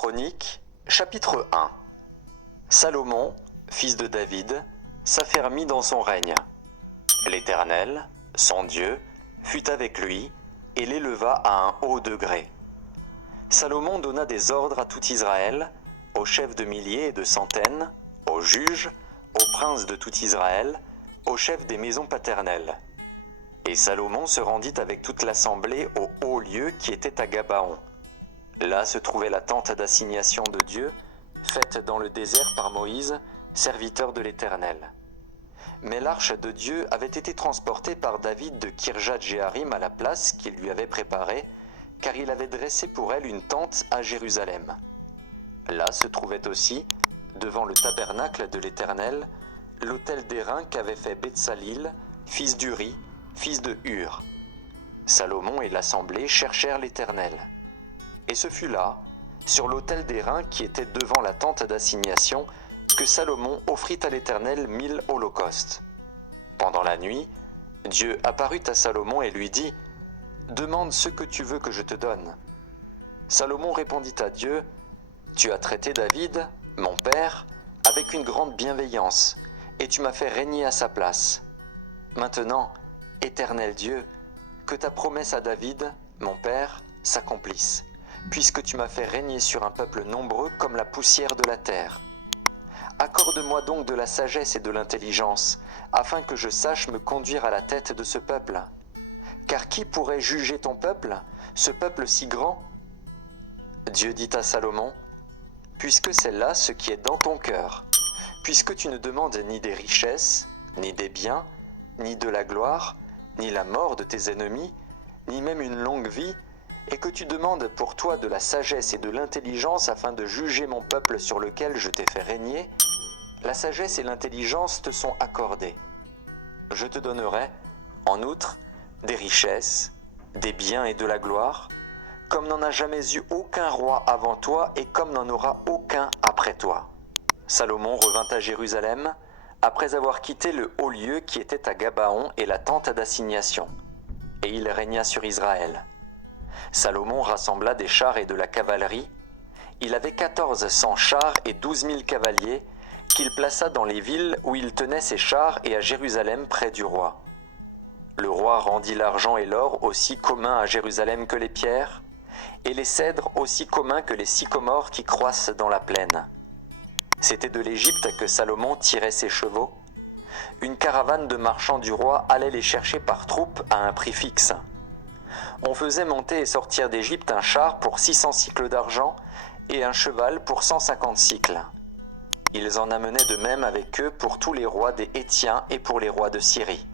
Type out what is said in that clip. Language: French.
Chroniques, chapitre 1. Salomon, fils de David, s'affermit dans son règne. L'Éternel, son Dieu, fut avec lui et l'éleva à un haut degré. Salomon donna des ordres à tout Israël, aux chefs de milliers et de centaines, aux juges, aux princes de tout Israël, aux chefs des maisons paternelles. Et Salomon se rendit avec toute l'assemblée au haut lieu qui était à Gabaon. Là se trouvait la tente d'assignation de Dieu, faite dans le désert par Moïse, serviteur de l'Éternel. Mais l'arche de Dieu avait été transportée par David de Kirjat-Jéarim à la place qu'il lui avait préparée, car il avait dressé pour elle une tente à Jérusalem. Là se trouvait aussi, devant le tabernacle de l'Éternel, l'autel d'airain qu'avait fait Betsalil, fils d'Uri, fils de Hur. Salomon et l'assemblée cherchèrent l'Éternel. Et ce fut là, sur l'autel d'airain qui était devant la tente d'assignation, que Salomon offrit à l'Éternel 1000 holocaustes. Pendant la nuit, Dieu apparut à Salomon et lui dit : « Demande ce que tu veux que je te donne. » Salomon répondit à Dieu : « Tu as traité David, mon père, avec une grande bienveillance, et tu m'as fait régner à sa place. Maintenant, Éternel Dieu, que ta promesse à David, mon père, s'accomplisse, puisque tu m'as fait régner sur un peuple nombreux comme la poussière de la terre. Accorde-moi donc de la sagesse et de l'intelligence, afin que je sache me conduire à la tête de ce peuple. Car qui pourrait juger ton peuple, ce peuple si grand ? » Dieu dit à Salomon : « Puisque c'est là ce qui est dans ton cœur, puisque tu ne demandes ni des richesses, ni des biens, ni de la gloire, ni la mort de tes ennemis, ni même une longue vie, et que tu demandes pour toi de la sagesse et de l'intelligence afin de juger mon peuple sur lequel je t'ai fait régner, la sagesse et l'intelligence te sont accordées. Je te donnerai, en outre, des richesses, des biens et de la gloire, comme n'en a jamais eu aucun roi avant toi et comme n'en aura aucun après toi. » Salomon revint à Jérusalem, après avoir quitté le haut lieu qui était à Gabaon et la tente d'assignation, et il régna sur Israël. Salomon rassembla des chars et de la cavalerie. Il avait 1400 chars et 12 000 cavaliers, qu'il plaça dans les villes où il tenait ses chars et à Jérusalem près du roi. Le roi rendit l'argent et l'or aussi communs à Jérusalem que les pierres, et les cèdres aussi communs que les sycomores qui croissent dans la plaine. C'était de l'Égypte que Salomon tirait ses chevaux. Une caravane de marchands du roi allait les chercher par troupes à un prix fixe. On faisait monter et sortir d'Égypte un char pour 600 cycles d'argent et un cheval pour 150 cycles. Ils en amenaient de même avec eux pour tous les rois des Hétiens et pour les rois de Syrie.